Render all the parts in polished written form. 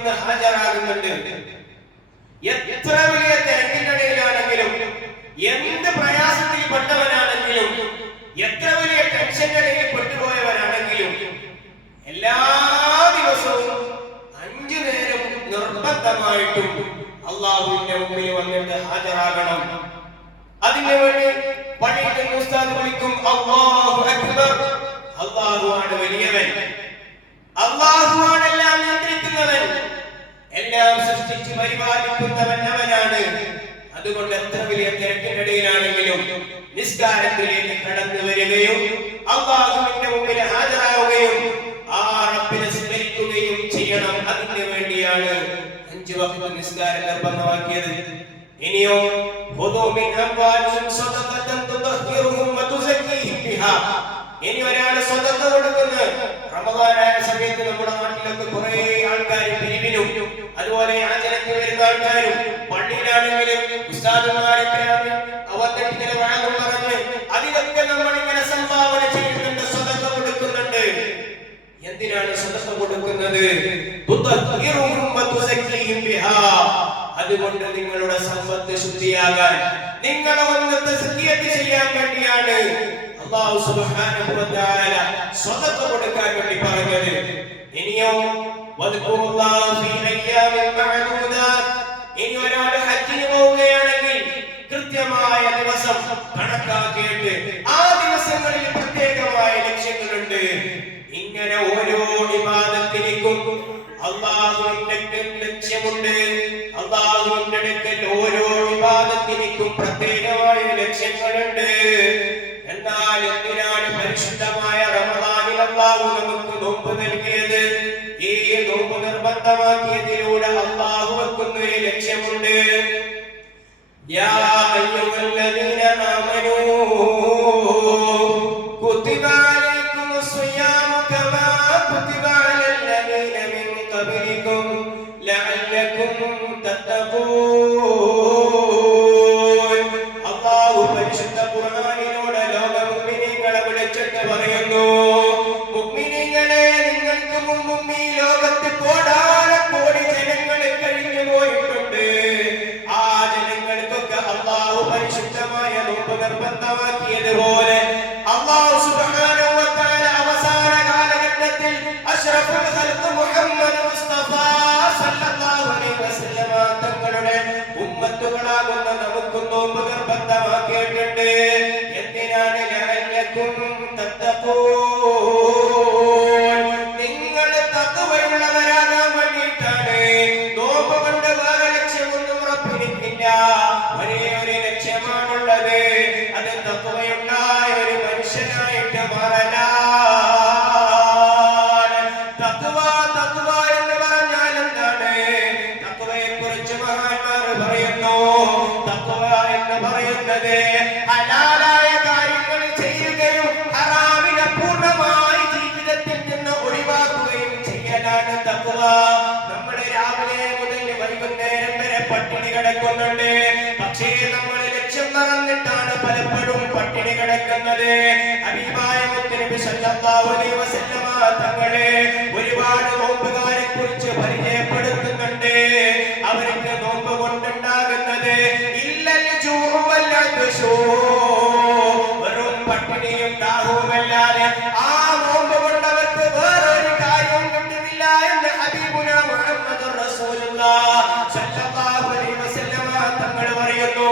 വന്ന് ഹാജരാകുന്നുണ്ട്. എത്ര വലിയ തിരക്കിനിടയിലാണെങ്കിലും, എന്ത് പ്രയാസത്തിൽപ്പെട്ടവനാണെങ്കിലും, എത്ര വലിയ ടെൻഷനിടയിൽ പെട്ടുപോയവരാണെങ്കിലും എല്ലാ ദിവസവും 5 നേരം നിർബന്ധമായിട്ടും അള്ളാഹുവിന്റെ മുമ്പിൽ വന്നിട്ട് ഹാജരാകണം. അതിനു വേണ്ടി പള്ളിയിൽ ഉസ്താദ് വിളിക്കും, അല്ലാഹു അക്ബർ, അല്ലാഹുവാണ് വലിയവൻ, അല്ലാഹുവാണ് എല്ലാം നിയന്ത്രിക്കുന്നവൻ, എല്ലാം സൃഷ്ടിച്ച് പരിപാലിക്കുന്നവൻ അവനാണ്. അതുകൊണ്ട് എത്ര വലിയ തിരക്കിനിടയിലാണെങ്കിലും നിസ്കാരത്തിലേക്ക് കടന്നു വരികയും അല്ലാഹുവിന്റെ മുമ്പിൽ ഹാജരാവുകയും ആ റബ്ബിനെ സ്മരിക്കുകയും ചെയ്യണം. അതിനു വേണ്ടിയാണ് 5 വഖ്ത് നിസ്കാരം നിർബന്ധമാക്കിയത്. ഇനിയോ ഇനി ഒരാൾ സ്വതക്ക കൊടുക്കുന്നു. റമദാനായ സമയത്ത് നമ്മുടെ നാട്ടിലൊക്കെ കുറെ ആൾക്കാർ പിരിവിനും അതുപോലെ ആചരണത്തിന് വരുന്ന ആൾക്കാരും പള്ളിയിലാണെങ്കിലും ഉസ്താദുമാരൊക്കെ അവതരിപ്പിക്കുന്ന വാഴം പറഞ്ഞ് അതിലൊക്കെ നമ്മൾ ഇങ്ങനെ സംഭാവന ചെയ്യുന്നുണ്ട്, സ്വതക്ക കൊടുക്കുന്നുണ്ട്. എന്തിനാണ് സ്വതക്ക കൊടുക്കുന്നത്? അതുകൊണ്ട് നിങ്ങളുടെ സമ്പത്ത് ശുദ്ധിയാകാൻ, നിങ്ങളെ ഒന്ന് തസ്കിയത്ത് ചെയ്യാൻ വേണ്ടിയാണ് അല്ലാഹു സുബ്ഹാനഹു വ തആല സ്വതക്ക കൊടുക്കാൻ വേണ്ടി പറഞ്ഞത്. ഇനിയോ വദ്കുറുല്ലാഹ ഫീ അയ്യാമിൻ മഅദൂദാത്. ഇനി ഒരാൾ ഹജ്ജിന് പോവുകയാണെങ്കിൽ കൃത്യമായ ദിവസം കണക്കാക്കിയിട്ട് ആ ദിവസങ്ങളിൽ പ്രത്യേകമായ ലക്ഷ്യങ്ങളുണ്ട്. ഇങ്ങനെ ഓരോ ഇബാദത്തിനും അല്ലാഹുവിന്റെ ലക്ഷ്യമുണ്ട്. അല്ലാഹുവിന്റെ അടുക്കൽ ഓരോ ഇബാദത്തിനും പ്രത്യേകമായ ലക്ഷ്യങ്ങളുണ്ട്. എന്നാൽ എന്തിനാണ് പരിശുദ്ധമായ റമദാനിൽ അല്ലാഹു നമുക്ക് നോമ്പ് നൽകിയത്? ഈ നോമ്പ് നിർബന്ധമാക്കിയതിലൂടെ അല്ലാഹു വെക്കുന്ന ഒരു ലക്ഷ്യമുണ്ട്. യാ അയ്യുഹല്ലദീന ആമനൂ കുതിബ അലൈക്കുമുസ് സിയാമു കമാ കുതിബ അലല്ലദീന മിൻ ഖബ്ലികും ലഅല്ലകും തത്തഖൂൻ. അല്ലാഹു പരിശുദ്ധ ഖുർആനിലൂടെ ലോക മുഅ്മിനീങ്ങളെ വിളിച്ചിട്ട് പറയുന്നു, മുഅ്മിനീങ്ങളെ, നിങ്ങൾക്ക് മുമ്പും ഈ ലോകത്ത് കോടാനക്കോടി ജനങ്ങൾ കഴിഞ്ഞു പോയിട്ടുണ്ട്. ആ ജനങ്ങൾക്കൊക്കെ അല്ലാഹു പരിശുദ്ധമായ നോമ്പ് നിർബന്ധമാക്കിയതുപോലെ അല്ലാഹു സുബ്ഹാനഹു വ തആല അവസാന കാലഘട്ടത്തിൽ അഷ്റഫുൽ ഖൽഖ് മുഹമ്മദ് മുസ്തഫ സല്ലല്ലാഹു അലൈഹി വസല്ലമ തങ്ങളുടെ ഉമ്മത്തുകളാകുന്ന നമുക്ക് നോമ്പ് നിർബന്ധമാക്കിയിട്ടുണ്ട്. എന്തിനാണ്? ലഅല്ലകും തത്തഖൂൻ, നിങ്ങൾ തഖ്വയുള്ളവരാകാൻ വേണ്ടിയിട്ടാണ്. നോമ്പ് കൊണ്ട് വേറെ ലക്ഷ്യമൊന്നും റബ്ബിനില്ല. ഒരേ ഒരു ലക്ഷ്യമാണുള്ളത്, അത് തഖ്വയുണ്ടായ ഒരു മനുഷ്യനായിട്ട് മാറലാണ്. തഖ്വ എന്ന് പറഞ്ഞാൽ എന്താണ്? തഖ്വയെ കുറിച്ച് മഹാന്മാർ പറയുന്നു, തഖ്വ എന്ന് പറയുന്നത് ഹലാലായ കാര്യങ്ങൾ ചെയ്യുകയും ഹറാമിനെ പൂർണ്ണമായി ജീവിതത്തിൽ നിന്ന് ഒഴിവാക്കുകയും ചെയ്യലാണ് തഖ്വ. നമ്മൾ രാവിലെ മുതൽ വൈകുന്നേരം വരെ പട്ടിണി കിടക്കുന്നുണ്ട്. പക്ഷേ നമ്മൾ ലക്ഷ്യം മറന്നിട്ടാണ് പലപ്പോഴും പട്ടിണി കിടക്കുന്നത്. ഹബീബായ മുത്തുനബി സല്ലല്ലാഹു അലൈഹി വസല്ലമ തങ്ങളെ ഒരുപാട് നോമ്പുകാരെ കുറിച്ച് പരിചയപ്പെടുത്തുന്നുണ്ട്. അവർക്ക് നോമ്പ് കൊണ്ടുണ്ടാകുന്നത് ഇല്ലൽ ജൂഉ വൽ അത്ശൂ, വെറും പട്ടിണിയും ദാഹവുമല്ലാതെ ആ നോമ്പ് കൊണ്ടവർക്ക് വേറൊരു കാര്യവും കിട്ടുന്നില്ല എന്ന് ഹബീബുനാ മുഹമ്മദുർ റസൂലുള്ളാഹ് സല്ലല്ലാഹു അലൈഹി വസല്ലമ തങ്ങൾ പറയുന്നു.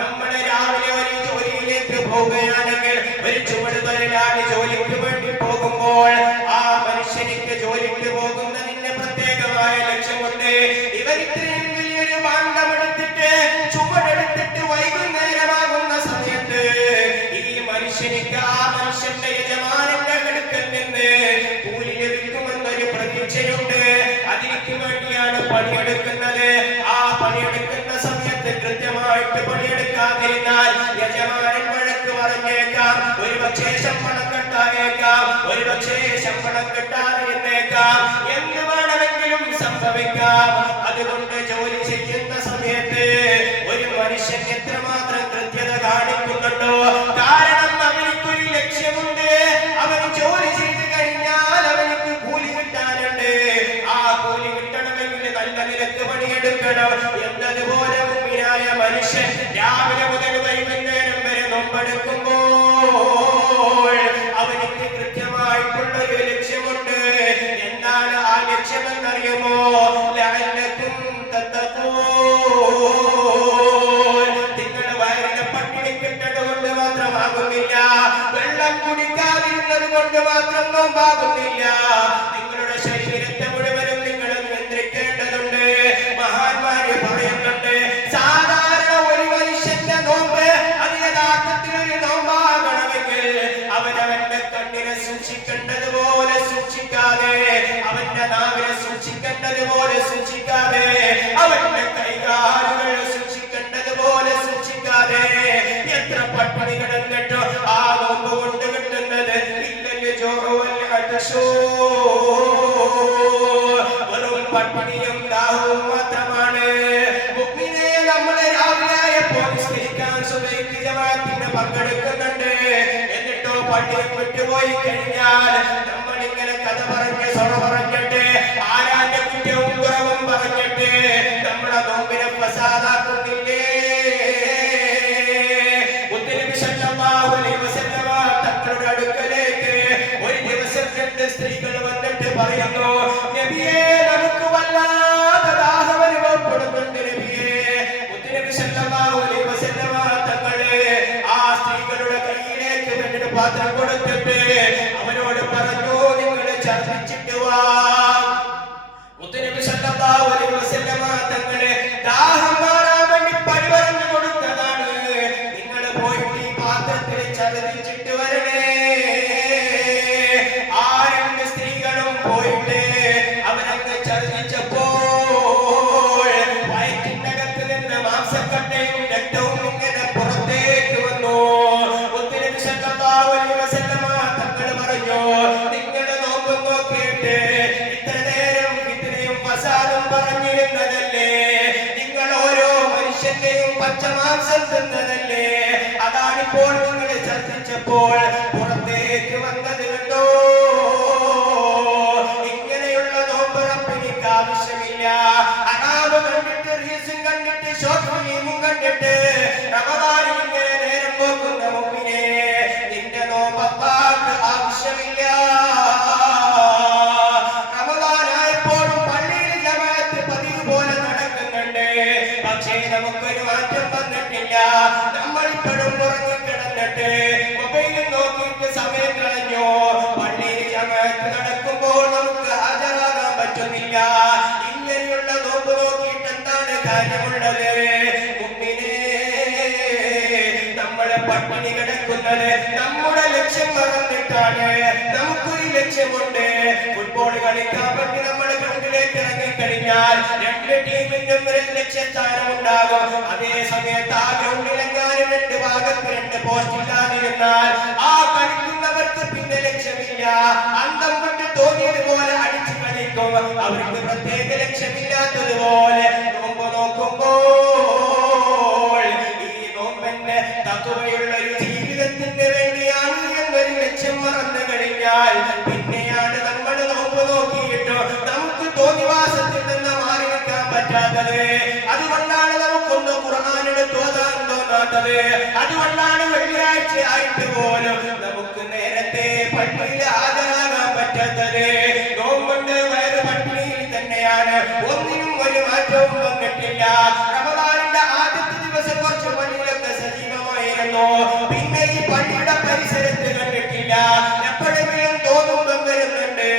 നമ്മൾ രാവിലെ ഒരു ജോലിയിലേക്ക് പോവുകയാണെങ്കിൽ, ഒരു ചുമടുതൊഴിലാളി ജോലിക്ക് വേണ്ടി പോകുമ്പോൾ ആ മനുഷ്യനിക്ക് ജോലിക്ക് പോകുന്നതിന് പ്രത്യേകമായ ലക്ഷ്യമുണ്ട്. ഇവർ ഇത്രയും വലിയൊരു ഭാണ്ഡമെടുത്തിട്ട് ചുമടെടുത്തിട്ട് വൈകുന്നേരമാകുന്ന സമയത്ത് ഈ മനുഷ്യനിക്ക് ആ മനുഷ്യന്റെ യജമാനന്റെ അടുക്കൽ നിന്ന് കൂലി ലഭിക്കുമെന്നൊരു പ്രതീക്ഷയുണ്ട്. അതിനു വേണ്ടിയാണ് പണിയെടുക്കുന്നത്. ആ പണിയെടുക്കുന്ന സമയത്ത് കൃത്യമായിട്ട് പണിയെടുക്കാതിരുന്നാൽ യജമാനൻ വഴക്ക് പറഞ്ഞേക്കാം, ഒരുപക്ഷേ ശമ്പളം കെട്ടായേക്കാം, ഒരുപക്ഷേ ശമ്പളം കെട്ടാതിരുന്നേക്കാം, എന്ത് വേണമെങ്കിലും സംഭവിക്കാം. അതുകൊണ്ട് ജോലി ചെയ്യുന്ന സമയത്ത് ഒരു മനുഷ്യൻ എത്രമാത്രം കൃത്യത കാണിക്കുന്നുണ്ടോ, കാരണം അവനിക്കൊരു ലക്ഷ്യമുണ്ട്. അവൻ ജോലി ചെയ്ത് കഴിഞ്ഞാൽ അവനിക്ക് കൂലി കിട്ടാനുണ്ട്. ആ കൂലി കിട്ടണമെങ്കിൽ നോമ്പെടുക്കുമ്പോൾ അവനിക്ക് കൃത്യമായിട്ടുള്ളൊരു ലക്ഷ്യമുണ്ട്. എന്താണ് ആ ലക്ഷ്യമെന്നറിയുമോ? ലഅല്ലക്കും തത്തഖൂൻ. നിങ്ങൾ വയറിനെ പട്ടിണി കിട്ടത് കൊണ്ട് മാത്രമാകുന്നില്ല, വെള്ളം കുടിക്കാതിരുന്നത് കൊണ്ട് മാത്രം നോമ്പാകുന്നില്ല. നിങ്ങളുടെ ശരീരത്തെ മുഴുവനും നിങ്ങൾ നിയന്ത്രിക്കേണ്ടതുണ്ട്. മഹാന്മാര് പറയുന്നുണ്ട്, സാധാരണ ഒരു മനുഷ്യന്റെ നോമ്പ് അത് യഥാർത്ഥത്തിൽ ഒരു നോമ്പാകണമെങ്കിൽ അവനവന്റെ കണ്ണിനെ സൂക്ഷിക്കേണ്ടതുപോലെ സൂക്ഷിക്കാതെ, അവന്റെ നാവിനെ സൂക്ഷിക്കേണ്ടതുപോലെ സൂക്ഷിക്കാതെ, അവന്റെ കൈകാലുകൾ സൂക്ഷിക്കേണ്ടതുപോലെ സൂക്ഷിക്കാതെ എത്ര പട്ടിണി കിടന്നിട്ടോ ആ നോമ്പ് കൊണ്ട് കിട്ടുന്നത് വെറും പട്ടിണിയും ദാഹവും മാത്രമാണ്. മുഅ്മിനേ, നമ്മളെ രാവിലെയായപ്പോൾ നിസ്കരിക്കാൻ സുബഹിക്ക് ജമാഅത്തിന് പങ്കെടുക്കുന്നുണ്ട്. എന്നിട്ടോ പള്ളിയിൽ വിട്ടുപോയി കഴിഞ്ഞാൽ നമ്മൾ ഇങ്ങനെ കഥ പറഞ്ഞ് സൊറ പറഞ്ഞിട്ട് ആരാന്റെ കുറ്റവും കുറവും പറഞ്ഞിട്ട് നമ്മുടെ നോമ്പിനെ ഫസാദാക്കുന്നില്ലേ? തങ്ങളുടെ അടുക്കലേക്ക് ഒരു ദിവസം 2 സ്ത്രീകൾ വന്നിട്ട് പറയുന്നു, നബിയേ, നമുക്ക് വല്ലാതെ ദാഹം അനുഭവപ്പെടുന്നുണ്ട് നബിയേ. മുത്തുനബി സല്ലല്ലാഹു അലൈഹി വസല്ലമ തങ്ങളെ ആ സ്ത്രീകളുടെ കയ്യിലേക്ക് വേണ്ടി പാത്രം കൊടുത്തിട്ട് അവരോട് പറഞ്ഞു, നിങ്ങൾ ഛർദ്ദിച്ചിട്ട് വാ. മുത്തുനബി സല്ലല്ലാഹു അലൈഹി വസല്ലമ തങ്ങളെ ദാഹം മാറാൻ വേണ്ടി പരിവരഞ്ഞു കൊടുത്തതാണ്. നിങ്ങൾ പോയിട്ട് ഈ പാത്രത്തിൽ ഛർദ്ദിച്ചിട്ട് വരണേ. ആ 2 സ്ത്രീകളും പോയിട്ട് അവരങ്ങ് ഛർദ്ദിച്ചപ്പോൾ വയറ്റിനകത്ത് നിന്ന് മാംസക്കട്ടയും രക്തവും ഇങ്ങനെ പുറത്തേക്ക് വന്നു. മുത്തുനബി സല്ലല്ലാഹു അലൈഹി വസല്ലമ തങ്ങൾ പറഞ്ഞു, നിങ്ങളുടെ നോമ്പ് നോക്കിയിട്ട് ഇത്ര നേരം ഇത്രയും ഫസാദും പറഞ്ഞിരുന്നതല്ലേ? നിങ്ങൾ ഓരോ മനുഷ്യന്റെയും പച്ചമാംസം തിന്നതല്ലേ? അതാണിപ്പോൾ നിങ്ങൾ ഛർദ്ദിച്ചപ്പോൾ പുറത്തേക്ക് വന്നത് കണ്ടോ? ഇങ്ങനെയുള്ള നോമ്പ് റബ്ബിനിക്ക് ആവശ്യമില്ല. അറാബ് കണ്ടിട്ട്, റീസും കണ്ടിട്ട്, ഷോർട്ട് ഫിലിമും കണ്ടിട്ട് റമദാനിൽ ഇങ്ങനെ നേരം പോക്കുന്ന മുഅ്മിനേ, നിന്റെ നോമ്പ് അല്ലാഹുവിന് ആവശ്യമില്ല. റമദാനായപ്പോഴും പള്ളിയിൽ ജമാഅത്ത് പതിവ് പോലെ നടക്കുന്നുണ്ട്. പക്ഷേ നമുക്കൊരു മാറ്റം വന്നിട്ടില്ല. നമ്മളിപ്പോഴും ഉറങ്ങിക്കിടന്നിട്ട് മൊബൈലിൽ നോക്കിയിട്ട് സമയം കളഞ്ഞു. പള്ളിയിൽ ജമാഅത്ത് നടക്കുമ്പോൾ നമുക്ക് ഹാജരാകാൻ പറ്റുന്നില്ല. ഇങ്ങനെയുള്ള നോമ്പ് നോക്കിയിട്ട് എന്താണ് കാര്യമുള്ളത്? മുഅ്മിനേ, നമ്മളെ പട്ടിണി കിടക്കുന്നത് നമ്മുടെ ലക്ഷ്യം മറന്നിട്ടാണ്. നമുക്കൊരു ലക്ഷ്യമുണ്ട്. ഫുട്ബോൾ കളിക്കാൻ വേണ്ടി നമ്മൾ ഗ്രൗണ്ടിലേക്ക് ഇറങ്ങിക്കഴിഞ്ഞാൽ 2 ടീമിനും ഒരു ലക്ഷ്യസ്ഥാനം ഉണ്ടാകും. അതേ സമയത്ത് ആ ഗ്രൗണ്ടിലെങ്ങാനും 2 ഭാഗത്ത് 2 പോസ്റ്റ് ഇല്ലാതിരുന്നാൽ ആ കളിക്കുന്നവർക്ക് പിന്നെ ലക്ഷ്യമില്ല. അന്തം കൊണ്ട് തോന്നിയതുപോലെ അടിച്ചു കളിക്കും. അവർക്ക് പ്രത്യേക ലക്ഷ്യമില്ലാത്തതുപോലെ നോമ്പ് നോക്കുമ്പോൾ ഈ നോമ്പന്റെ തഖ്വയുള്ള ഒരു ജീവിതത്തിന് വേണ്ടിയാണ് എന്നൊരു ലക്ഷ്യം മറന്നു കഴിഞ്ഞാൽ പിന്നെയാണ് നമ്മൾ നോമ്പ് നോക്കിയിട്ട് നമുക്ക് തോന്നിവാസത്തിൽ നിന്ന് മാറി നിൽക്കാൻ പറ്റാത്തത്. അതുകൊണ്ടാണ് നമുക്കൊന്ന് ഖുർആനെടുത്ത് ഓതാൻ തോന്നാത്തത്. അതുകൊണ്ടാണ് വെള്ളിയാഴ്ച ആയിട്ട് പോലും നമുക്ക് നേരത്തെ പള്ളിയിൽ ഹാജരാകാൻ പറ്റാത്തത്. നോമ്പുണ്ട്, വയറ് പട്ടിണിയിൽ തന്നെയാണ്. ഒന്നിനും ഒരു മാറ്റവും വന്നിട്ടില്ല. റമദാനിന്റെ ആദ്യത്തെ ദിവസം കുറച്ച് പള്ളികളൊക്കെ സജീവമായിരുന്നു. പിന്നെ ഈ പള്ളിയുടെ പരിസരത്ത് കണ്ടിട്ടില്ല. എപ്പോഴെങ്കിലും തോന്നുമ്പം വരുന്നുണ്ട്.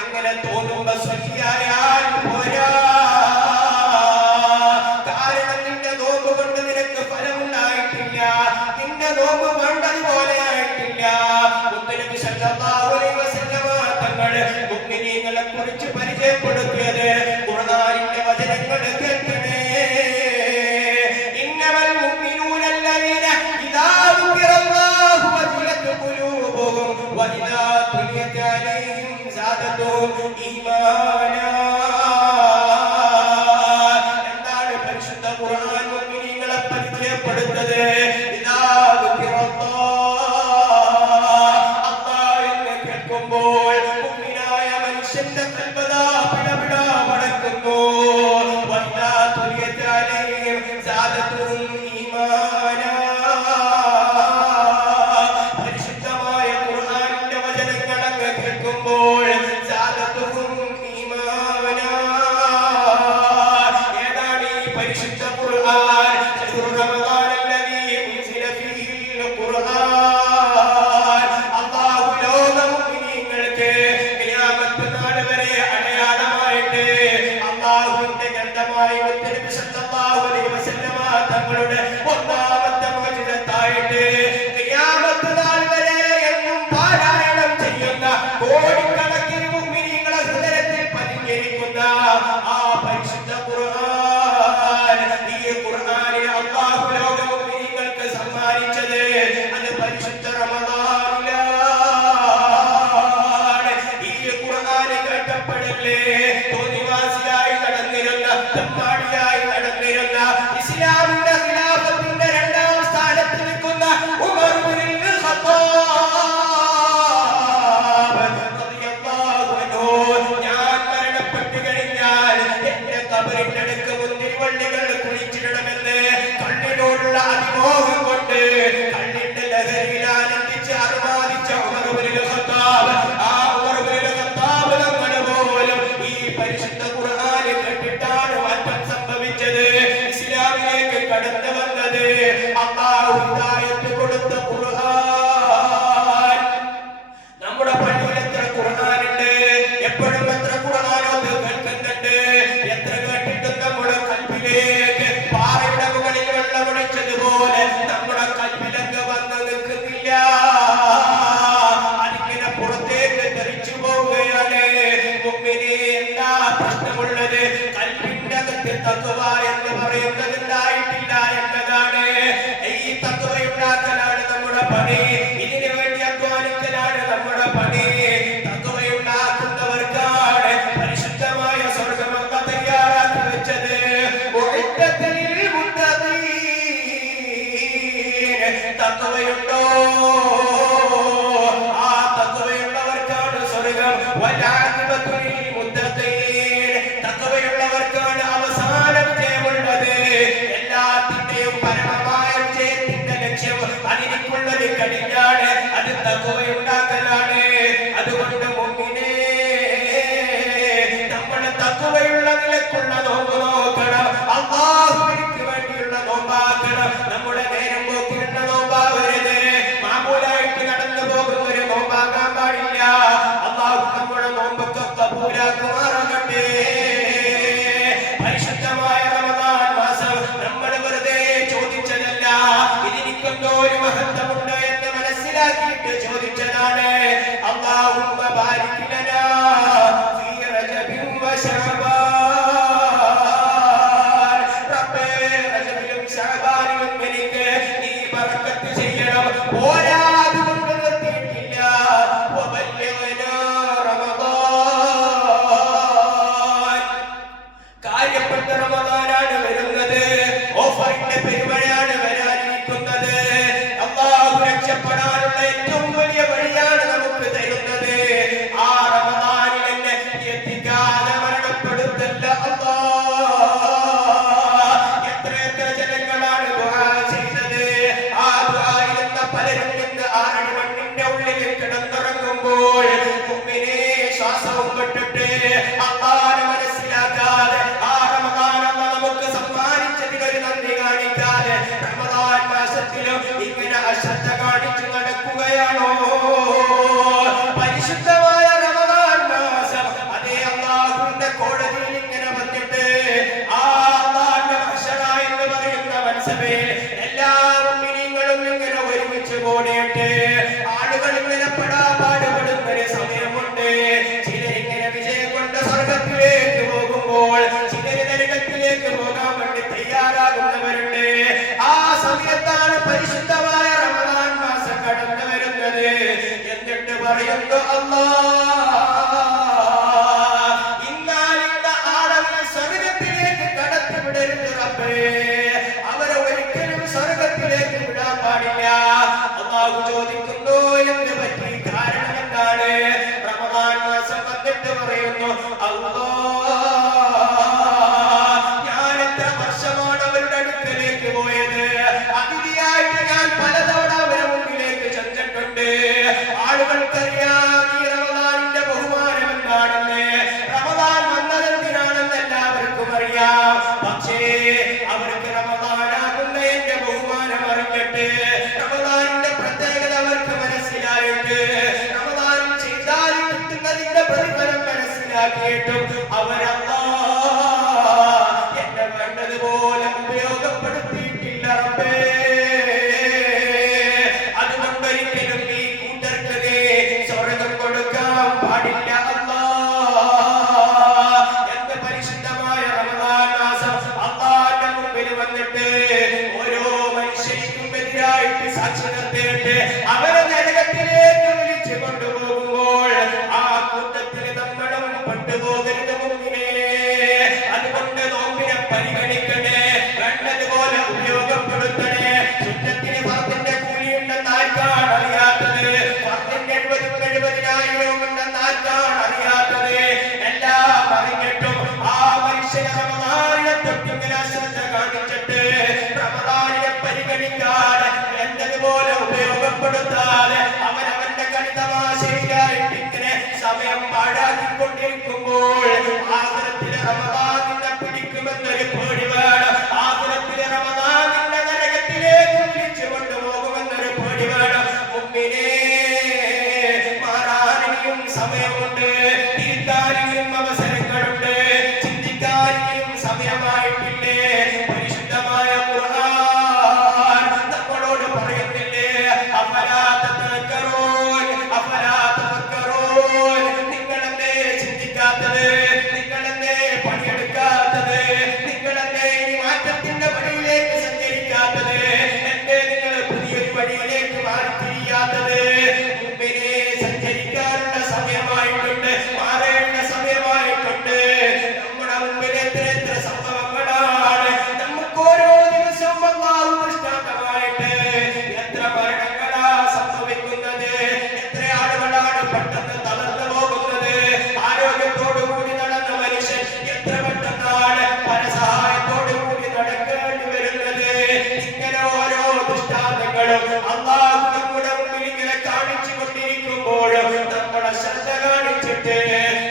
അങ്ങനെ തോന്നുമ്പോ സ്വഹിയായാൽ പോരാ. കാരണം നിന്റെ നോമ്പ് കൊണ്ട് നിനക്ക് ഫലമുണ്ടായിട്ടില്ല. നിന്റെ നോമ്പ് വേണ്ടതുപോലെ ആയിട്ടില്ല. മുത്തുനബി സല്ലല്ലാഹു അലൈഹി വസല്ലമ തങ്ങൾ മുഅ്മിനീങ്ങളെ കുറിച്ച് പരിചയപ്പെടുത്തിയത് ഖുർആനിന്റെ വചനങ്ങൾ കേൾക്കണേ. ഇന്നമൽ മുഅ്മിനൂന അല്ലദീന ഇദാ ദുകിറല്ലാഹു വജിലത് ഖുലൂബുഹും വഇദാ തുലിയത് അലൈഹിം സാദതുഹും ഈമാനാ. എന്താണ് പരിശുദ്ധ ഖുർആൻ മുഅ്മിനീങ്ങളെ പരിചയപ്പെടുത്തത്? ഇദാ ദുകിറല്ലാഹ് എന്ന് കേൾക്കുമ്പോൾ മുഅ്മിനായ മനുഷ്യന്റെ കൽബദാ പിടപിട മടക്കുന്നു. വഇദാ തുലിയത് അലൈഹിം സാദതുഹും ഈമാനാ. പണി. ഇതിനു വേണ്ടി അധ്വാനിക്കലാണ് നമ്മുടെ പണി. തഖ്വയുണ്ടാക്കുന്നവർക്കാണ് പരിശുദ്ധമായ സ്വർഗ്ഗം അല്ലാഹു തയ്യാറാക്കി വെച്ചത്. ഉഇദ്ദത്തിൽ മുത്തഖീൻ. തഖ്വയുണ്ടോ? ആ തഖ്വയുള്ളവർക്കാണ് സ്വർഗ്ഗം. വൽആഖിബത്തുൽ മുത്തഖീൻ. തഖ്വയുള്ളവർക്കാണ് അവസാന വിജയമുള്ളത്. എല്ലാത്തിന്റെയും പരമമായ വിജയത്തിന്റെ ലക്ഷ്യം അതിനുള്ളത് കഴിഞ്ഞാണ്. അത് തഖ്വയുണ്ടാക്കലാണ്. അതുകൊണ്ട് മുഅ്മിനേ, നമ്മുടെ തഖ്വയുള്ള നിലക്കുള്ള നോമ്പ് നോക്കണം. അല്ലാഹുവിന് വേണ്ടിയുള്ള നോമ്പാക്കണം. നമ്മുടെ നേരം പോക്കിലുള്ള നോമ്പാവരുത്. മാമൂലായിട്ട് നടന്നു പോകുന്ന ഒരു നോമ്പാകാൻ പാടില്ല. അല്ലാഹു നമ്മുടെ നോമ്പൊക്കെ കബൂലാക്കുമാറാകട്ടെ. പരിശുദ്ധമായ റമദാൻ മാസം നമ്മൾ വെറുതെ ചോദിച്ചതല്ല. ഇതിനിക്കെന്തോ ഒരു മഹത്വമുണ്ട് എന്ന് മനസ്സിലാക്കിയിട്ട് ചോദിച്ചതാണ്. അല്ലാഹുമ്മ ബാരിക് ലനാ ഫീ റജബിൻ വ ശഅബാൻ. റബ്ബേ, റജബിലും ശഅബാനിലും എനിക്ക് നീ ബറക്കത്ത് ചെയ്യണം. പോരാതുകൊണ്ട് നിർത്തിയിട്ടില്ല. വബല്ലിഗ്നാ റമദാൻ. കാര്യപ്പെട്ട റമദാനാണ് വരുന്നത്. ഓഫറിന്റെ പെരുമഴയാണ് വരാനിരിക്കുന്നത്. അല്ലാഹു രക്ഷപ്പെടാനുള്ള ഏറ്റവും വലിയ വഴിയാണ് നമുക്ക് തരുന്നത്. ആ റമദാനിൽ എന്നെ എത്തിക്കാതെ മരണപ്പെടുത്തല്ല അല്ലാഹ്. എത്ര ജനങ്ങളാണ് ദുആ ചെയ്തത്. ആ ദുആയിലെന്ന പലരും നിന്ന് ആറടി മണ്ണിന്റെ ഉള്ളിൽ കിടന്നുറങ്ങുമ്പോൾ മുഅ്മിനേ, ശ്വാസവും വിട്ടിട്ട് അല്ലാഹുവിനെ മനസ്സിലാക്കാതെ ആ റമദാൻ നമുക്ക് സമ്മാനിച്ചതിനൊരു നന്ദി കാണിക്കാതെ റമദാൻ മാസത്തിലും ഇങ്ങനെ അശ്രദ്ധ കാണിച്ചു നടക്കുകയാണോ? പരിശുദ്ധമായ റമദാൻ മാസം അതേ അല്ലാഹുവിന്റെ കോടതിയിൽ ഇങ്ങനെ വന്നിട്ട് ആ അല്ലാഹുവിന്റെ മഹ്ശറ എന്ന് പറയുന്ന മൻസബയിൽ എല്ലാ മുഅ്മിനീങ്ങളും ഇങ്ങനെ ഒരുമിച്ച് കൂടിയിട്ട് ആളുകൾ ഇങ്ങനെ പാടുപെടുന്ന ഒരു സമയമുണ്ട്. ചിലരിങ്ങനെ വിജയം കൊണ്ട് സ്വർഗത്തിലേക്ക് പോകുമ്പോൾ ചിലര് നരകത്തിലേക്ക് പോകാൻ വേണ്ടി തയ്യാറാകുന്നവരുണ്ട്. ആ സമയത്താണ് പരിശുദ്ധമായ റമദാൻ മാസം കടന്നു വരുന്നത്. എന്നിട്ട് പറയുന്നു, അല്ലാഹ്, ഇന്നാലിന്ന ആളുകൾ സ്വർഗത്തിലേക്ക് കടത്തിവിടരുത് റബ്ബേ. അവരെ ഒരിക്കലും സ്വർഗത്തിലേക്ക് വിടാൻ പാടില്ല. അല്ലാഹു ചോദിക്കുന്നു, എന്ത് പറ്റി? കാരണം എന്താണ്? റമദാൻ മാസം വന്നിട്ട് പറയുന്നു, ഞാൻ എത്ര വർഷമാണ് അവരുടെ അടുക്കലേക്ക് പോയത്. അതിഥിയായിട്ട് ഞാൻ പലതവണ അവരുടെ മുമ്പിലേക്ക് ചെന്നിട്ടുണ്ട്. ആളുകൾക്കറിയാം ഈ റമദാനിന്റെ ബഹുമാനം എന്താണെന്ന്. റമദാൻ വന്നതെന്തിനാണെന്ന് എല്ലാവർക്കും അറിയാം. പക്ഷേ അവർക്ക് റമദാനാകുന്ന എന്റെ ബഹുമാനം അറിഞ്ഞിട്ട്, റമദാനിന്റെ പ്രത്യേകത അവർക്ക് മനസ്സിലായിട്ട്, റമദാനിൽ ചെയ്താൽ കിട്ടുന്നതിന്റെ പ്രതിഫലം മനസ്സിലാക്കിയിട്ടും അവരല്ലാ എന്നെ വേണ്ടതുപോലെ ഉപയോഗപ്പെടുത്തിയിട്ടില്ല റബ്ബേ. അതുകൊണ്ടൊരിക്കലും ഈ കൂട്ടർക്ക് നീ സ്വർഗ്ഗം കൊടുക്കാൻ പാടില്ല അല്ലാ എന്ന് പരിശുദ്ധമായ റമദാൻ മാസം അല്ലാഹുവിന്റെ മുമ്പിൽ വന്നിട്ട് ഓരോ മനുഷ്യർക്കും എതിരായിട്ട് സാക്ഷി നിർത്തിയിട്ട് അവരെ നരകത്തിലേക്ക് വിളിച്ചു കൊണ്ടുപോകുമ്പോൾ ആ കൂട്ടത്തിൽ നമ്മളും പെട്ടുപോകരുത് മുമ്പിനെ. അതുകൊണ്ട് നോമ്പിനെ പരിഗണിക്കണേ, വേണ്ടതുപോലെ ഉപയോഗപ്പെടുത്തണേ. സുന്നത്തിന് ഫർദിന്റെ കൂലിയുണ്ടെന്ന് ആർക്കാണ് അറിയാത്തത്? ഫർദിന്റെ 70,000 ഉണ്ടെന്ന് ആർക്കാണ് അറിയാത്തത്? എല്ലാം അറിഞ്ഞിട്ടും ആ മനുഷ്യനെ റമദാനിനെ തൊട്ടിങ്ങനെ അശ്രദ്ധ കാണിച്ചിട്ട് റമദാനിനെ പരിഗണിക്കാതെ വേണ്ടതുപോലെ ഉപയോഗപ്പെടുത്താതെ അവനവന്റെ കളിതമാശയിലായിട്ട് ഇങ്ങനെ സമയം പാഴാക്കിക്കൊണ്ടിരിക്കുമ്പോൾ ആഖിറത്തിലെ റമദാൻ നിന്നെ പിടിക്കുമെന്നൊരു പേടി വേണം. ആഖിറത്തിലെ റമദാൻ നിന്നെ നരകത്തിലേക്ക് വിളിച്ചു കൊണ്ടുപോകുമെന്നൊരു പേടി വേണം. മുഅ്മിനേ, മാറാനിയും സമയമുണ്ട്, തിരുത്താനിയും അവസരങ്ങളുണ്ട്, ചിന്തിക്കാനിയും സമയമായിട്ടില്ലേ? പരിശുദ്ധമായ ഖുർആൻ നമ്മളോട് പറയുന്നില്ലേ, അഫലാ തതക്കറൂൻ, അഫലാ തഫക്കറൂൻ. നിങ്ങളെന്തേ ചിന്തിക്കാത്തത്? നിങ്ങളെന്തേ പണിയെടുക്കാത്തത്? നിങ്ങളെന്തേ ചെയ്യാത്തത്? മുമ്പിനെ സഞ്ചരിക്കാനുള്ള സമയമായിട്ടുണ്ട്, മാറേണ്ട സമയമായിട്ടുണ്ട്. നമ്മുടെ മുമ്പിൽ എത്ര സംഭവങ്ങളാണ് നമുക്ക് ഓരോ ദിവസവും അല്ലാഹു ദൃഷ്ടാന്തമായിട്ട് എത്ര മരണങ്ങളാ സംഭവിക്കുന്നത്, എത്ര ആളുകളാണ് പെട്ടെന്ന് തളർന്നു പോകുന്നത്. ആരോഗ്യത്തോടു കൂടി നടന്ന മനുഷ്യൻ എത്ര പെട്ടെന്നാണ് പരസഹായത്തോടു കൂടി നടക്കേണ്ടി വരുന്നത്. ഇങ്ങനെ ഓരോ ദൃഷ്ടാന്തങ്ങളും അല്ലാഹു നമ്മുടെ മുമ്പിൽ ഇങ്ങനെ കാണിച്ചു കൊണ്ടിരിക്കുമ്പോഴും നമ്മുടെ ശ്രദ്ധ കാണിച്ചിട്ട്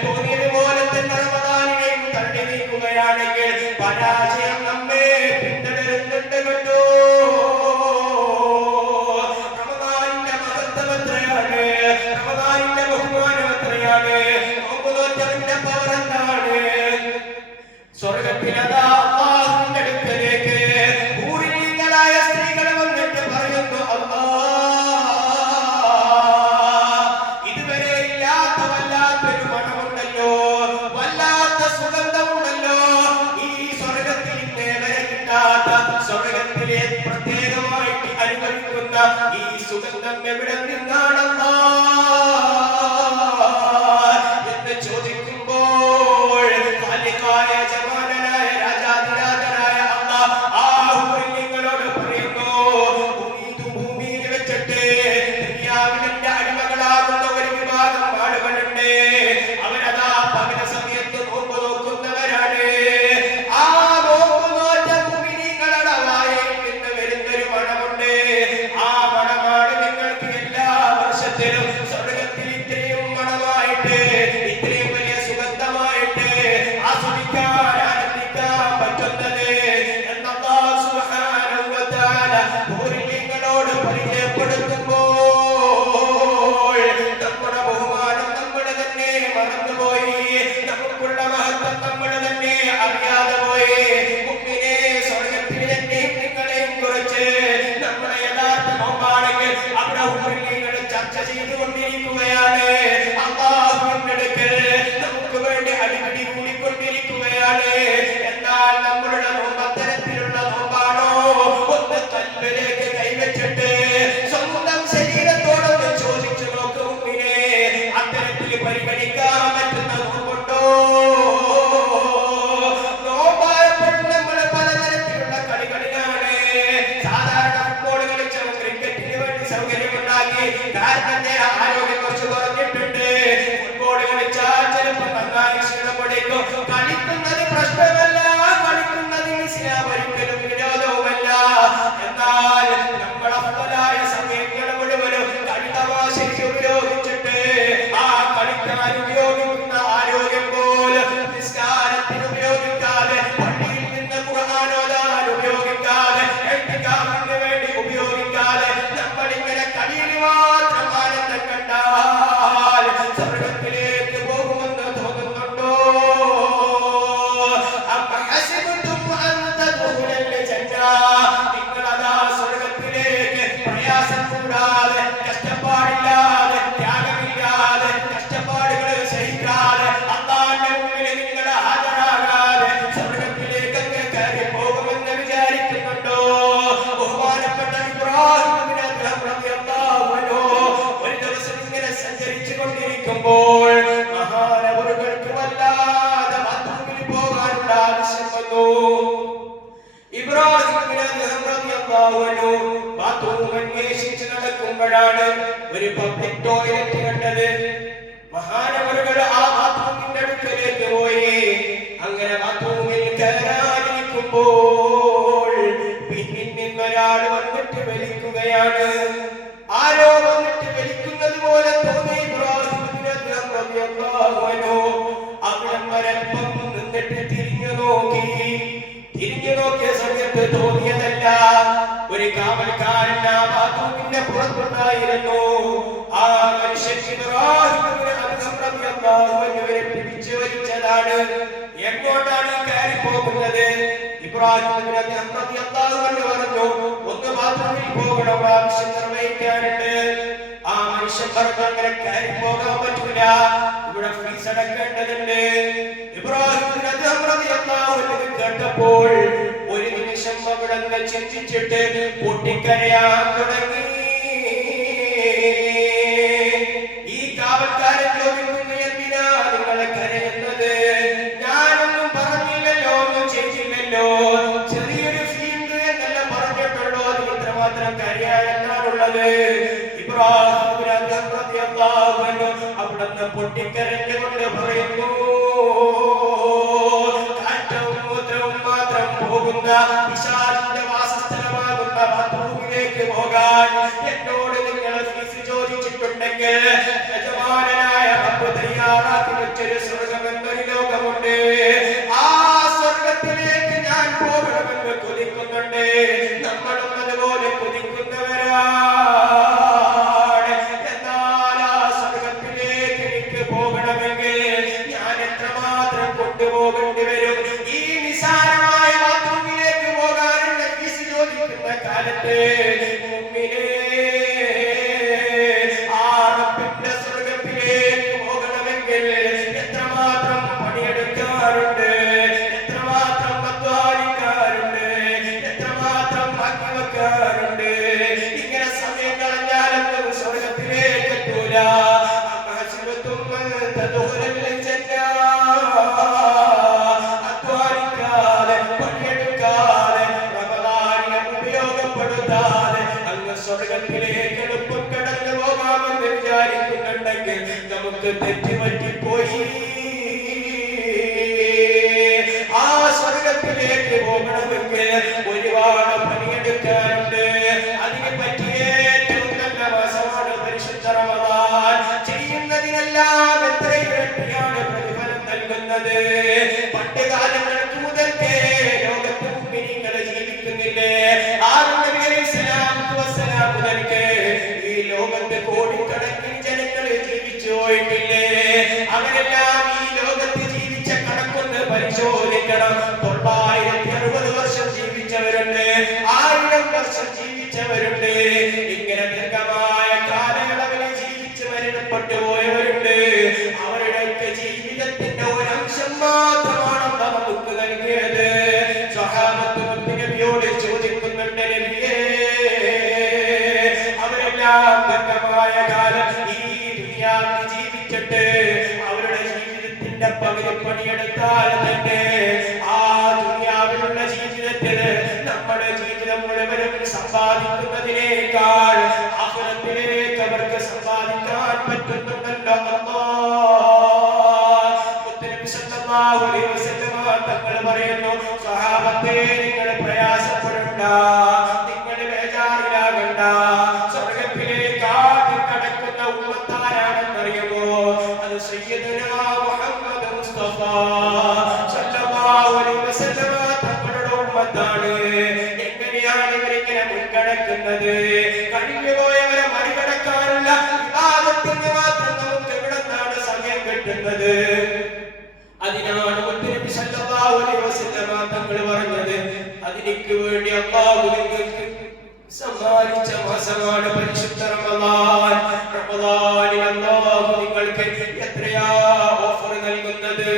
തോന്നിയതുപോലെ തന്നെ റമദാനിനെയും തള്ളി നീക്കുകയാണെങ്കിൽ പരാജയം നമ്മെ പിന്തുടരുന്നുണ്ട് കേട്ടോ. റമദാനിന്റെ മഹത്വം എത്രയാണ്, റമദാനിന്റെ ബഹുമാനം എത്രയാണ്, നോമ്പ് നോറ്റവന്റെ പവർ എന്താണ്. സ്വർഗത്തിലതാ അല്ലാഹുവിന്റെ അടുക്കലേക്ക് പൂർണ്ണീകളായ സ്ത്രീകൾ വന്നിട്ട് പറയുന്നു, ഇതുവരെ ഇല്ലാത്ത വല്ലാത്തൊരു മണമുണ്ടല്ലോ, വല്ലാത്ത സുഗന്ധമുണ്ടല്ലോ. ഈ സ്വർഗത്തിൽ ഇന്നേവരെ കിട്ടാത്ത, സ്വർഗത്തിലെ പ്രത്യേകമായിട്ട് അനുഭവിക്കുന്ന ഈ സുഗന്ധം എവിടെ നിന്നാണല്ലോ എന്ന് ചോദിക്കുമ്പോൾ ഖാലിഖായ ജമാലനായ രാജാധിരാജനായ അല്ലാഹ് ആ ഹൂറിങ്ങളോട് പറയുന്നു, ഭൂമിയിൽ വെച്ചിട്ട് ദുനിയാവിന്റെ അടിമകളാകുന്ന ഒരു വിഭാഗം ആളുകളുണ്ട്. അവരതാ പകല സമയത്ത് നോമ്പ് നോക്കുന്നവരാണ്. ആ നോമ്പ് നോറ്റ മുഅ്മിനീങ്ങളുടെ വായിൽ നിന്ന് വരുന്നൊരു മണമുണ്ട്. ആ മണമാണ് നിങ്ങൾക്ക് എല്ലാ വർഷത്തിലും സ്വർഗത്തിൽ ഇത്രയും മണമായിട്ട്, ഇത്രയും വലിയ സുഗന്ധമായിട്ട് ആസ്വദിക്കാൻ, ആനന്ദിക്കാൻ പറ്റുന്നത് എന്ന് അല്ലാഹു സുബ്ഹാനഹു വ തആല മുഅ്മിനീങ്ങളോട് പരിചയപ്പെടുത്തുമ്പോൾ നമ്മുടെ ബഹുമാനം നമ്മൾ തന്നെ മറന്നുപോയി, നമുക്കുള്ള മഹത്വം നമ്മൾ തന്നെ അറിയാതെ പോയി. മുഅ്മിനേ, സ്വർഗത്തിൽ എന്നെയും നിങ്ങളെയും കുറിച്ച് നമ്മുടെ യഥാർത്ഥ നോമ്പാണെങ്കിൽ അവിടെ മുഅ്മിനീങ്ങൾ ചർച്ച ചെയ്തുകൊണ്ടിരിക്കുകയാണ്. അല്ലാഹുവിന്റെ അടുക്കൽ നമുക്ക് വേണ്ടി അടിപിടി കൂടിക്കൊണ്ടിരിക്കുകയാണ്. എന്നാൽ നമ്മളുടെ നോമ്പ് അത്തരത്തിലുള്ള നോമ്പാണോ? ഒന്ന് കൽബിലേക്ക് കൈവച്ചിട്ട് സ്വന്തം ശരീരത്തോടൊന്ന് ചോദിച്ചു നോക്കൂ മുഅ്മിനേ, അത്തരത്തിൽ പരിഗണിക്കാൻ പറ്റുന്ന നോമ്പുണ്ടോ? നോമ്പായപ്പോൾ നമ്മൾ പലതരത്തിലുള്ള കളികളിലാണ്. സാധാരണ ഫുട്ബോൾ കളിച്ചവൻ ക്രിക്കറ്റിന് വേണ്ടി സൗകര്യമുണ്ടാക്കി, കാരണം ആരോഗ്യം കുറച്ച് കുറഞ്ഞിട്ടുണ്ട്. ഫുട്ബോൾ കളിച്ചാൽ ചിലപ്പോൾ നന്നായി ക്ഷീണം പഠിക്കും. കളിക്കുന്നത് പ്രശ്നമല്ല, കളിക്കുന്നതിന് ഇസ്ലാം ഒരിക്കലും വിരോധവുമല്ല. എന്നാൽ നമ്മൾ അഫ്ളലായ സമയങ്ങൾ മുഴുവനും കളിതമാശയ്ക്ക് ഉപയോഗിച്ചിട്ട് ആ കളിക്കാൻ ഉപയോഗിക്കുന്ന ആരോഗ്യം പോലും നിസ്കാരത്തിന് ഉപയോഗിക്കാതെ, പള്ളിയിൽ നിന്ന് ഖുർആൻ ഓതാൻ ഉപയോഗിക്കാതെ, എഴുത്തിക്കാവിന് വേണ്ടി ഉപയോഗിക്കാതെ നമ്മൾ ഇങ്ങനെ കളിയിൽ മാത്രം ആനന്ദം കണ്ടാൽ സ്വർഗത്തിലേക്ക് പോകുമെന്ന് തോന്നുന്നുണ്ടോ? നിങ്ങളതാ സ്വർഗത്തിലേക്ക് പ്രയാസം കൂടാതെ, കഷ്ടപ്പാടില്ലാതെ, ത്യാഗമില്ലാതെ, കഷ്ടപ്പാടുകൾ സഹിക്കാതെ, അല്ലാഹുവിന്റെ മുമ്പിൽ നിങ്ങൾ ഹാജരാകാതെ സ്വർഗത്തിലേക്ക് അങ്ങ് കയറി പോകുമെന്ന് വിചാരിക്കുന്നുണ്ടോ? ബഹുമാനപ്പെട്ട ഇബ്രാഹിം ഇബ്നു അദ്ഹം റളിയല്ലാഹു അൻഹു ഒരു ദിവസം ഇങ്ങനെ സഞ്ചരിച്ചു കൊണ്ടിരിക്കുമ്പോൾ മഹാനവറുകൾക്ക് വല്ലാതെ ബാത്റൂമിൽ പോകാനുള്ള ആവശ്യം വന്നു. ഇബ്രാഹിം ഇബ്നു അദ്ഹം റളിയല്ലാഹു അൻഹു ബാത്റൂം അന്വേഷിച്ച് നടക്കുമ്പോഴാണ് ഒരു പബ്ലിക് ടോയ്ലറ്റ് കണ്ടത്. മഹാനവറുകൾ ആ ബാത്റൂമിന്റെ അടുക്കലേക്ക് പോയി. അങ്ങനെ ബാത്റൂമിൽ കയറാനിരിക്കുമ്പോൾ പിന്നിൽ നിന്നൊരാൾ വന്നിട്ട് വലിക്കുകയാണ്. ആരോ വന്നിട്ട് വലിക്കുന്നത് പോലെ തോന്നി ഇബ്രാഹിം ഇബ്നു അദ്ഹം റളിയല്ലാഹു അൻഹു അവിടം വരപ്പം നിന്നിട്ട് തിരിഞ്ഞു നോക്കി. തിരിഞ്ഞു നോക്കിയ സമയത്ത് തോന്നിയതല്ല, ഒരു കാവൽക്കാരൻ ആ ബാത്റൂമിന്റെ പുറത്തുണ്ടായിരുന്നു. ആ മനുഷ്യൻ ഇബ്രാഹിം ഇബ്നു അദ്ഹം റളിയല്ലാഹു അൻഹുവിനെ പിടിച്ചു വലിച്ചതാണ്. എങ്ങോട്ടാണ് കയറി പോകുന്നത്? ഇബ്രാഹിം ഇബ്നു അദ്ഹം റളിയല്ലാഹു അൻഹു പറഞ്ഞു, ഒന്ന് ബാത്റൂമിൽ പോകണം, ആവശ്യം നിർവഹിക്കാനുണ്ട്. ആ മനുഷ്യൻ പറഞ്ഞു, അങ്ങനെ കയറി പോകാൻ പറ്റൂല, ഇവിടെ ഫീസ് അടക്കേണ്ടതുണ്ട്. ഇബ്രാഹിം ഇബ്നു അദ്ഹം റളിയല്ലാഹു അൻഹു കേട്ടപ്പോൾ ഒരു നിമിഷം അവിടെ ചിന്തിച്ചിട്ട് പൊട്ടിക്കരയാൻ തുടങ്ങി. ഇബ്രാഹിം റളിയല്ലാഹു അൻഹു അവിടുന്ന് പൊട്ടിക്കരഞ്ഞുകൊണ്ട് പറയുന്നു, കാറ്റവും മൂത്രവും മാത്രം പോകുന്ന പിശാചിന്റെ വാസസ്ഥലമാകുന്ന ബാത്റൂമിലേക്ക് പോകാൻ എന്നോട് നിങ്ങൾ ഫീസ് ചോദിച്ചിട്ടുണ്ടെങ്കിൽ യജമാനനായ റബ്ബ് തയ്യാറാക്കി വെച്ചൊരു സ്വർഗ്ഗമെന്നൊരു ലോകമുണ്ട്. ആ സ്വർഗ്ഗത്തിലേക്ക് ഞാൻ പോകണമെന്ന് കൊതിക്കുന്നുണ്ട്. നമ്മളും അതുപോലെ കൊതിക്കുന്നവരാണ്. എന്നാൽ ആ സ്വർഗ്ഗത്തിലേക്ക് എനിക്ക് പോകണമെങ്കിൽ ഞാൻ എത്രമാത്രം കൊണ്ടുപോകേണ്ടി വരും? ഈ നിസാരമായ ബാത്റൂമിലേക്ക് പോകാനുള്ള ഫീസ് ചോദിക്കുന്ന കാലത്ത് മുഅ്മിനേ, ആ റബ്ബിന്റെ സ്വർഗ്ഗത്തിലേക്ക് പോകണമെങ്കിൽ എത്രമാത്രം പണിയെടുക്കാറുണ്ട്, എത്രമാത്രം അധ്വാനിക്കാറുണ്ട്, എത്രമാത്രം ബാക്കി വെക്കാറുണ്ട്. ഇങ്ങനെ സമയം കളഞ്ഞാലൊന്നും സ്വർഗ്ഗത്തിലേക്ക് എത്തൂല. അധ്വാനിക്കാതെ പണിയെടുക്കാതെ റമദാനിനെ ഉപയോഗപ്പെടുത്താതെ അങ്ങ് സ്വർഗ്ഗത്തിലേക്ക് എളുപ്പം കടന്നു പോകാമെന്ന് വിചാരിക്കുന്നുണ്ടെങ്കിൽ നമുക്ക് തെറ്റുപറ്റിപ്പോയി. ആ സ്വർഗ്ഗത്തിലേക്ക് പോകണമെങ്കിൽ ഒരുപാട് പണിയെടുക്കാനുണ്ട്. അതിനെ പറ്റിയ ഏറ്റവും നല്ല മാസമാണ് പരിശുദ്ധ റമദാൻ. ചെയ്യുന്നതിനെല്ലാം എത്ര ഇരട്ടിയാണ് പ്രതിഫലം നൽകുന്നത്. പണ്ട് കാലങ്ങൾക്ക് മുതൽക്കേ ലോകത്ത് മുഅ്മിനീങ്ങൾ ജീവിക്കുന്നില്ലേ? ആദം നബി അലൈഹിസ്സലാത്തു വസ്സലാം മുതൽക്ക് ഈ ലോകത്ത് കോടിക്കണക്കിന് ജനങ്ങൾ ജീവിച്ചു പോയിട്ടില്ലേ? അവരെല്ലാം ഈ ലോകത്ത് ജീവിച്ച കണക്കൊന്ന് പരിശോധിക്കണം. 960 വർഷം ജീവിച്ചവരുണ്ട്, 1000 വർഷം ജീവിച്ചവരുണ്ട്. ഇങ്ങനെ ദീർഘമായ കാലയളവിൽ ജീവിച്ച് മരണപ്പെട്ടു പോയവരുണ്ട്. അവരുടെയൊക്കെ ജീവിതത്തിന്റെ ഒരംശം മാത്രമാണ് നമുക്ക് നൽകിയത്. സ്വഹാബത്ത് നബിയോട് ചോദിക്കുന്നുണ്ട്, നബിയേ, അവരെല്ലാം ദീർഘമായ കാലം ഈ ദുനിയാവിൽ ജീവിച്ചിട്ട് അവരുടെ ജീവിതത്തിന്റെ പകുതി പണിയെടുത്താൽ തന്നെ ആ ദുനിയാവിലുള്ള ജീവിതത്തിൽ നമ്മുടെ ജീവിതം മുഴുവനും സമ്പാദിക്കുന്നതിനേക്കാൾ ആഖിറത്തിലേക്ക് അവർക്ക് സമ്പാദിക്കാൻ പറ്റുന്നുണ്ടല്ലോ. മുത്തനബി സല്ലല്ലാഹു അലൈഹി വസല്ലം തങ്ങൾ പറയുന്നു, സ്വഹാബത്തേ, നിങ്ങൾ പ്രയാസപ്പെടണ്ട, നിങ്ങൾ ബേജാറിലാകണ്ട. സ്വർഗ്ഗത്തിലേക്ക് ആദ്യം കടക്കുന്ന ഉമ്മത്താരാണെന്നറിയുമോ? അത് സയ്യിദുനാ മുഹമ്മദ് മുസ്തഫ സല്ലല്ലാഹു അലൈഹി വസല്ലം തങ്ങളുടെ ഉമ്മത്താണ്. എങ്ങനെയാണ് ഇവരിങ്ങനെ മുൻകടക്കുന്നത്? കഴിഞ്ഞുപോയവരെ മറികടക്കാനുള്ള ഇബാദത്തിന് മാത്രം നമുക്ക് എവിടെ നിന്നാണ് സമയം കിട്ടുന്നത്? അതിനാണ് മുത്തനബി സല്ലല്ലാഹു അലൈഹി വസല്ലം തങ്ങൾ പറഞ്ഞത്, അതിനിക്ക് വേണ്ടി അല്ലാഹു നിങ്ങൾക്ക് സമ്മാനിച്ച മാസമാണ് പരിശുദ്ധ റമദാൻ. റമദാനിൽ അല്ലാഹു നിങ്ങൾക്ക് എത്രയാ ഓഫർ നൽകുന്നത്?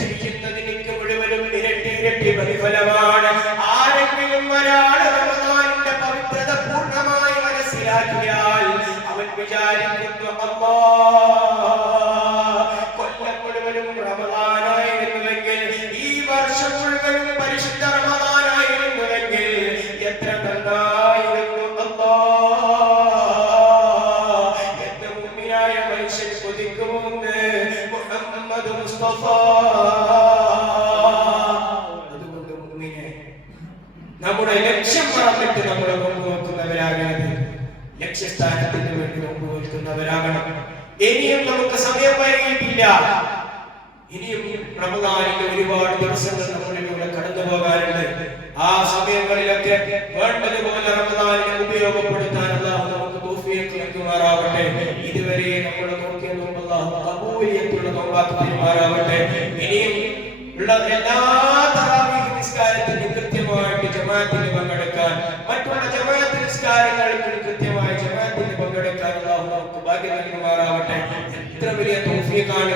ചെയ്യുന്നതിനിക്ക് മുഴുവനും ഇരട്ടി ഇരട്ടി പ്രതിഫലമാണ്. ആരെങ്കിലും ഒരാൾ റമദാനിന്റെ പവിത്രത പൂർണ്ണമായി മനസ്സിലാക്കിയാൽ അവൻ വിചാരിക്കുന്നു, കൊല്ലം മുഴുവനും റമദാനായിരുന്നുവെങ്കിൽ, ഈ വർഷം മുഴുവനും പരിശുദ്ധ റമദാനായിരുന്നുവെങ്കിൽ എത്ര നന്നായിരുന്നു എന്ന മുഅ്മിനായ മനുഷ്യൻ കൊതിക്കുമെന്ന് മുഹമ്മദ് മുസ്തഫ. അതുകൊണ്ട് മുഅ്മിനെ, നമ്മുടെ ലക്ഷ്യം മറന്നിട്ട് നമ്മൾ മുമ്പ് നോക്കുന്നവരാകരുത്. ലക്ഷ്യസ്ഥാനത്തിന് വേണ്ടി മുമ്പ് നോക്കുന്നവരാകണം. ഇനിയും നമുക്ക് സമയം വൈകിട്ടില്ല. ഇനിയും റമദാനിന്റെ ഒരുപാട് ദിവസങ്ങൾ നമ്മളിലൂടെ കടന്നു പോകാനുണ്ട്. ആ സമയങ്ങളിലൊക്കെ വേണ്ടതുപോലെ റമദാനിനെ ഉപയോഗപ്പെടുത്താൻ അല്ലാഹു നമുക്ക് തൗഫീഖ് നൽകുമാറാവട്ടെ. ഇതുവരെ നമ്മൾ നോക്കിയതും അല്ലാഹു ഖബൂലിയത്തുള്ള തൗബാത്ത് തരുമാറാവട്ടെ. ഇനിയും ഉള്ള എല്ലാ തറാവീഹ് നിസ്കാരത്തിനും കൃത്യമായിട്ട് ജമാഅത്തിൽ പങ്കെടുക്കാൻ, മറ്റുള്ള ജമാഅത്ത് നിസ്കാരങ്ങൾക്കും കൃത്യമായി ജമാഅത്തിൽ പങ്കെടുക്കാൻ അല്ലാഹു നമുക്ക് ഭാഗ്യം നൽകുമാറാവട്ടെ. എത്ര വലിയ തൗഫീഖാണ്!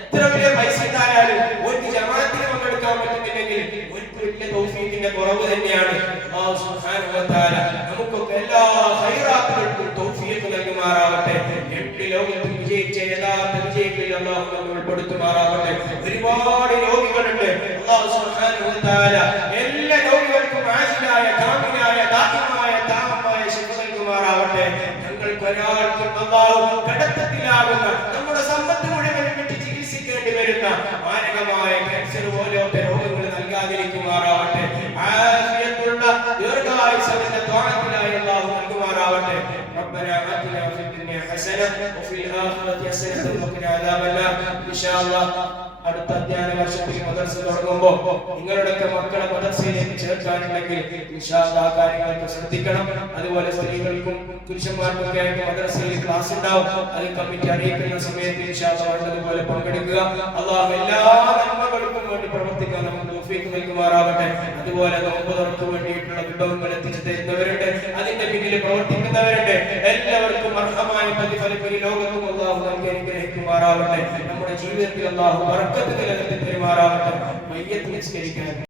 എത്ര വലിയ പൈസ ഉണ്ടായാലും ഒരു ജമാഅത്തിൽ പങ്കെടുക്കാൻ പറ്റുന്നില്ലെങ്കിൽ ഒരു വലിയ തൗഫീഖിന്റെ കുറവ് തന്നെയാണ്. അല്ലാഹു സുബ്ഹാനഹു വ തആല നമുക്കൊക്കെ എല്ലാ ഖൈറാത്തുകൾക്കും തൗഫീഖ് നൽകുമാറാവട്ടെ. എട്ട് ലോകത്തിൽ വിജയിച്ച യഥാർത്ഥ വിജയികളിൽ അല്ലാഹു നമ്മെ ഉൾപ്പെടുത്തുമാറാവട്ടെ. ഒരുപാട് രോഗികളുണ്ട്. അല്ലാഹു സുബ്ഹാനഹു വ തആല എല്ലാ രോഗികൾക്കും ആജിലായ, കാമിലായ, ദായിമായ, താമമായ ശിഫ നൽകുമാറാവട്ടെ. ഞങ്ങൾ നമ്മൾക്ക് ഒരാൾക്കും അല്ലാഹു കടത്തത്തിലാകുന്ന നമ്മുടെ സമ്പത്ത് മുഴുവൻ വിട്ട് ചികിത്സിക്കേണ്ടി വരുന്ന മാരകമായ ക്യാൻസർ പോലത്തെ രോഗങ്ങൾ നൽകാതിരിക്കുമാറാവട്ടെ. ആഫിയത്തുള്ള ദീർഘായുസ്സന്റെ ത്വാഅത്തിലായി അല്ലാഹു നൽകുമാറാവട്ടെ. ربنا آتنا في الدنيا حسنة وفي الآخرة حسنة وقنا عذاب النار. إن شاء الله അടുത്ത അധ്യയന വർഷത്തിൽ മദ്രസ തുടങ്ങുമ്പോൾ നിങ്ങളുടെയൊക്കെ മക്കളെ മദ്രസയിലേക്ക് ചേർക്കാനുണ്ടെങ്കിൽ ഇൻഷാ അല്ലാഹ് കാര്യങ്ങളൊക്കെ ശ്രദ്ധിക്കണം. അതുപോലെ സ്ത്രീകൾക്കും പുരുഷന്മാർക്കൊക്കെ ആയിട്ട് മദ്രസയിൽ ക്ലാസ് ഉണ്ടാവും. അത് കമ്മിറ്റി അറിയിക്കുന്ന സമയത്ത് ഇൻഷാ അല്ലാഹ് വേണ്ടതുപോലെ പങ്കെടുക്കുക. അല്ലാഹു എല്ലാ നന്മകൾക്കും വേണ്ടി പ്രവർത്തിക്കാൻ നമുക്ക് തൗഫീഖ് നൽകുമാറാവട്ടെ. അതുപോലെ നോമ്പ് തുറക്ക് വേണ്ടിയിട്ടുള്ള വിഭവങ്ങൾ എത്തിച്ചു തരുന്നവരുണ്ട്, അതിന്റെ പിന്നിൽ പ്രവർത്തിക്കുന്നവരുണ്ട്. എല്ലാവർക്കും അർഹമായ പ്രതിഫലം ഈ ലോകത്തും അല്ലാഹു നൽകി അനുഗ്രഹിക്കുമാറാവട്ടെ. നമ്മുടെ ജീവിതത്തിൽ അല്ലാഹു ബർക്കത്ത് നിലനിർത്തി പെരുമാറാവട്ടെ. മയ്യത്ത് നിസ്കരിക്കാൻ